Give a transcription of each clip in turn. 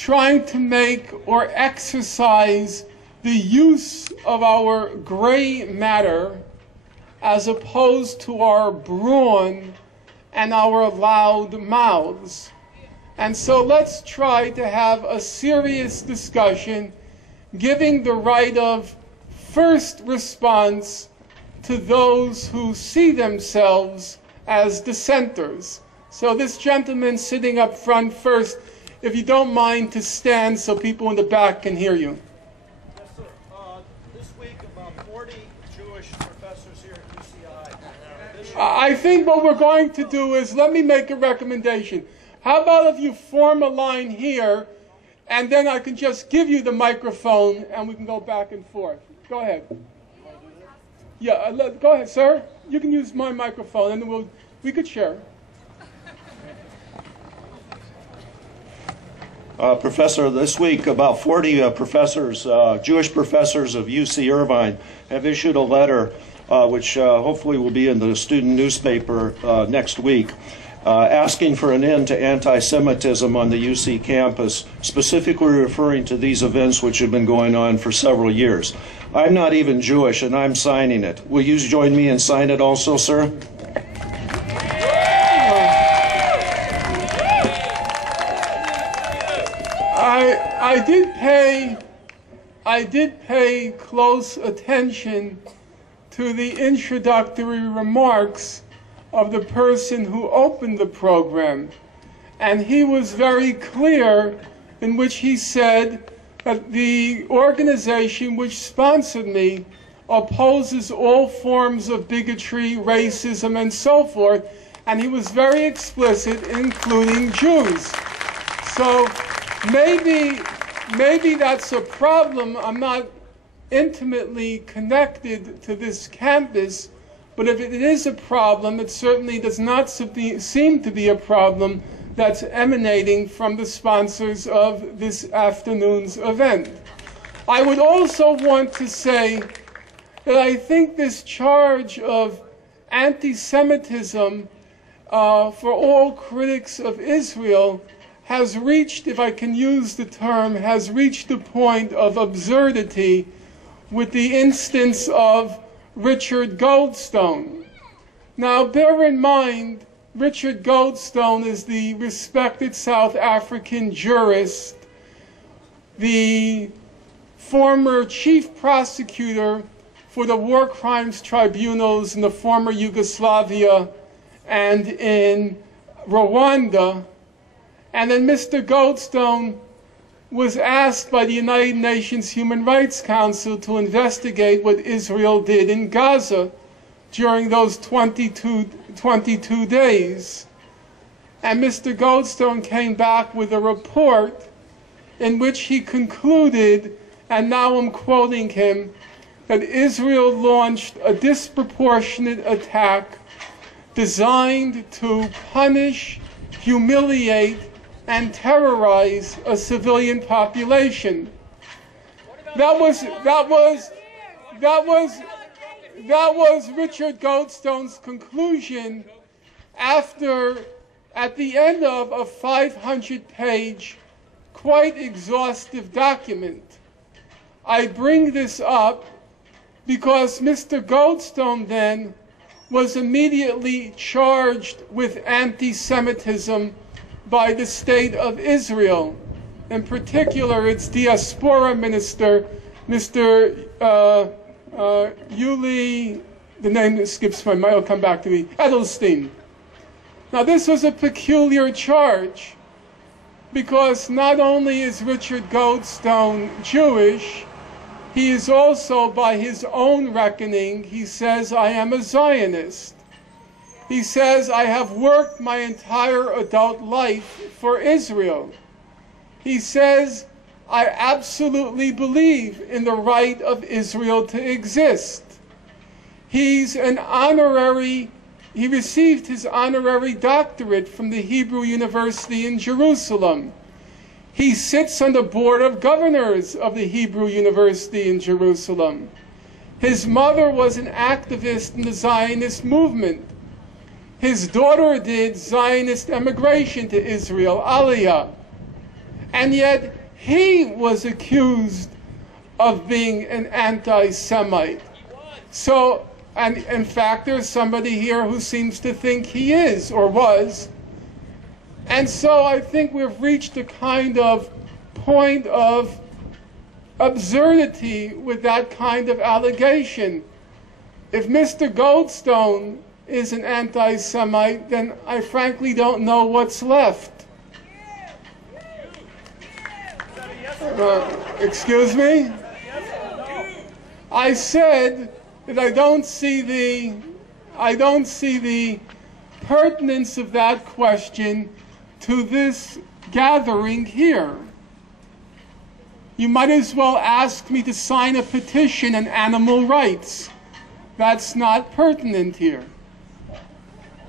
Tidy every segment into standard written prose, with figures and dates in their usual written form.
trying to make or exercise the use of our gray matter as opposed to our brawn and our loud mouths. And so let's try to have a serious discussion, giving the right of first response to those who see themselves as dissenters. So this gentleman sitting up front first, if you don't mind to stand so people in the back can hear you. Yes, sir. This week, about 40 Jewish professors here at UCI. I think what we're going to do is, let me make a recommendation. How about if you form a line here, and then I can just give you the microphone, and we can go back and forth. Go ahead. Yeah, go ahead, sir. You can use my microphone, and then we could share. Professor, this week about 40 professors, Jewish professors of UC Irvine, have issued a letter which hopefully will be in the student newspaper next week, asking for an end to anti-Semitism on the UC campus, specifically referring to these events which have been going on for several years. I'm not even Jewish, and I'm signing it. Will you join me and sign it also, sir? I did pay close attention to the introductory remarks of the person who opened the program, and he was very clear in which he said that the organization which sponsored me opposes all forms of bigotry, racism, and so forth, and he was very explicit, including Jews. So maybe that's a problem. I'm not intimately connected to this campus, but if it is a problem, it certainly does not seem to be a problem that's emanating from the sponsors of this afternoon's event. I would also want to say that I think this charge of anti-Semitism for all critics of Israel has reached, if I can use the term, has reached the point of absurdity with the instance of Richard Goldstone. Now, bear in mind, Richard Goldstone is the respected South African jurist, the former chief prosecutor for the war crimes tribunals in the former Yugoslavia and in Rwanda. And then Mr. Goldstone was asked by the United Nations Human Rights Council to investigate what Israel did in Gaza during those 22 days. And Mr. Goldstone came back with a report in which he concluded, and now I'm quoting him, that Israel launched a disproportionate attack designed to punish, humiliate, and terrorize a civilian population. That was Richard Goldstone's conclusion after, at the end of a 500-page, quite exhaustive document. I bring this up because Mr. Goldstone then was immediately charged with anti-Semitism by the state of Israel, in particular its diaspora minister, Mr. Yuli, the name escapes my mind, it'll come back to me, Edelstein. Now this was a peculiar charge, because not only is Richard Goldstone Jewish, he is also, by his own reckoning, he says, I am a Zionist. He says, I have worked my entire adult life for Israel. He says, I absolutely believe in the right of Israel to exist. He's an honorary, he received his honorary doctorate from the Hebrew University in Jerusalem. He sits on the board of governors of the Hebrew University in Jerusalem. His mother was an activist in the Zionist movement. His daughter did Zionist emigration to Israel, Aliyah. And yet he was accused of being an anti-Semite. So, and in fact, there's somebody here who seems to think he is or was. And so I think we've reached a kind of point of absurdity with that kind of allegation. If Mr. Goldstone is an anti-Semite, then I frankly don't know what's left. Excuse me? I said that I don't see the pertinence of that question to this gathering here. You might as well ask me to sign a petition on animal rights. That's not pertinent here.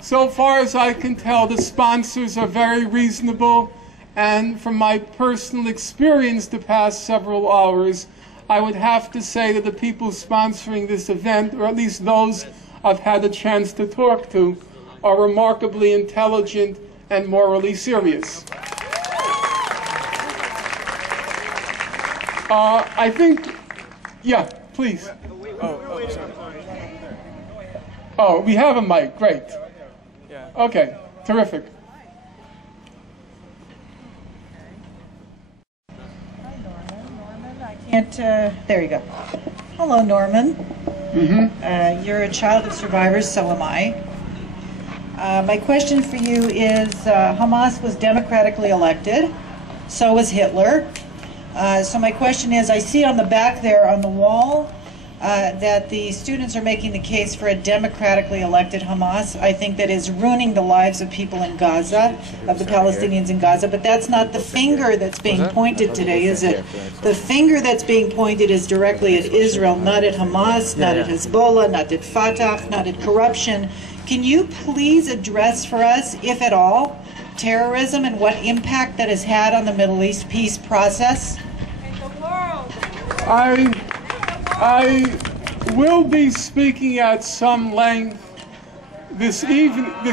So far as I can tell, the sponsors are very reasonable, and from my personal experience the past several hours, I would have to say that the people sponsoring this event, or at least those I've had a chance to talk to, are remarkably intelligent and morally serious. I think, yeah, please. Oh, we have a mic, great. Okay, terrific. Hi, Norman. I can't, there you go. Hello, Norman. You're a child of survivors, so am I. My question for you is, Hamas was democratically elected, so was Hitler. So my question is, I see on the back there on the wall that the students are making the case for a democratically elected Hamas. I think that is ruining the lives of people in Gaza, of the Palestinians in Gaza, but that's not the finger that's being pointed today, is it? The finger that's being pointed is directly at Israel, not at Hamas, not at Hezbollah, not at Fatah, not at corruption. Can you please address for us, if at all, terrorism and what impact that has had on the Middle East peace process? I will be speaking at some length this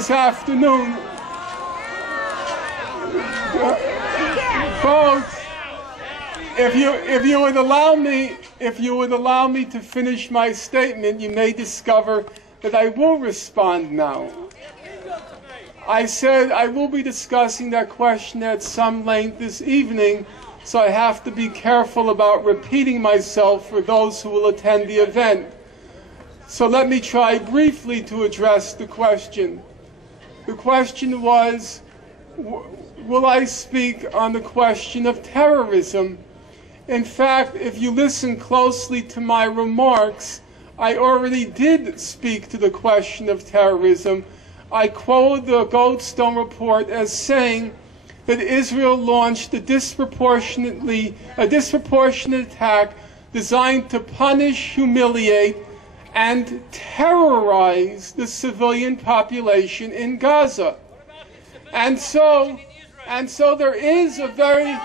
afternoon. Folks, if you would allow me to finish my statement, you may discover that I will respond now. I said I will be discussing that question at some length this evening, so I have to be careful about repeating myself for those who will attend the event. So let me try briefly to address the question. The question was, will I speak on the question of terrorism? In fact, if you listen closely to my remarks, I already did speak to the question of terrorism. I quoted the Goldstone report as saying that Israel launched a disproportionate attack designed to punish, humiliate, and terrorize the civilian population in Gaza. And so there is a very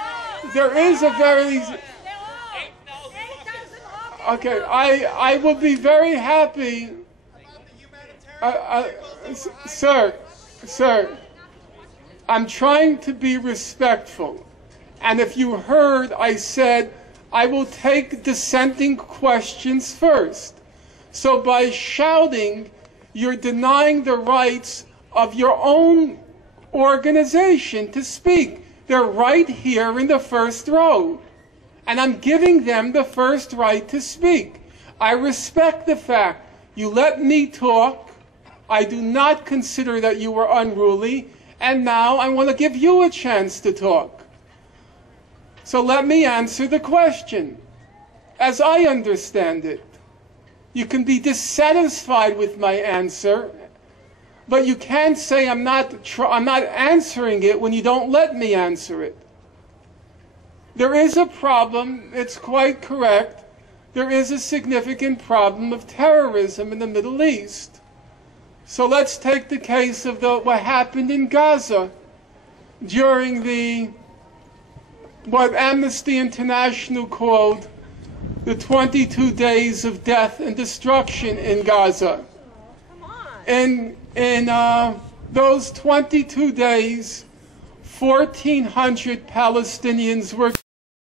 okay, I would be very happy, sir, I'm trying to be respectful. And if you heard, I said, I will take dissenting questions first. So by shouting, you're denying the rights of your own organization to speak. They're right here in the first row. And I'm giving them the first right to speak. I respect the fact you let me talk. I do not consider that you were unruly. And now I want to give you a chance to talk. So let me answer the question. As I understand it, you can be dissatisfied with my answer, but you can't say I'm not answering it when you don't let me answer it. There is a problem, it's quite correct. There is a significant problem of terrorism in the Middle East. So let's take the case of what happened in Gaza during what Amnesty International called the 22 days of death and destruction in Gaza. In those 22 days, 1,400 Palestinians were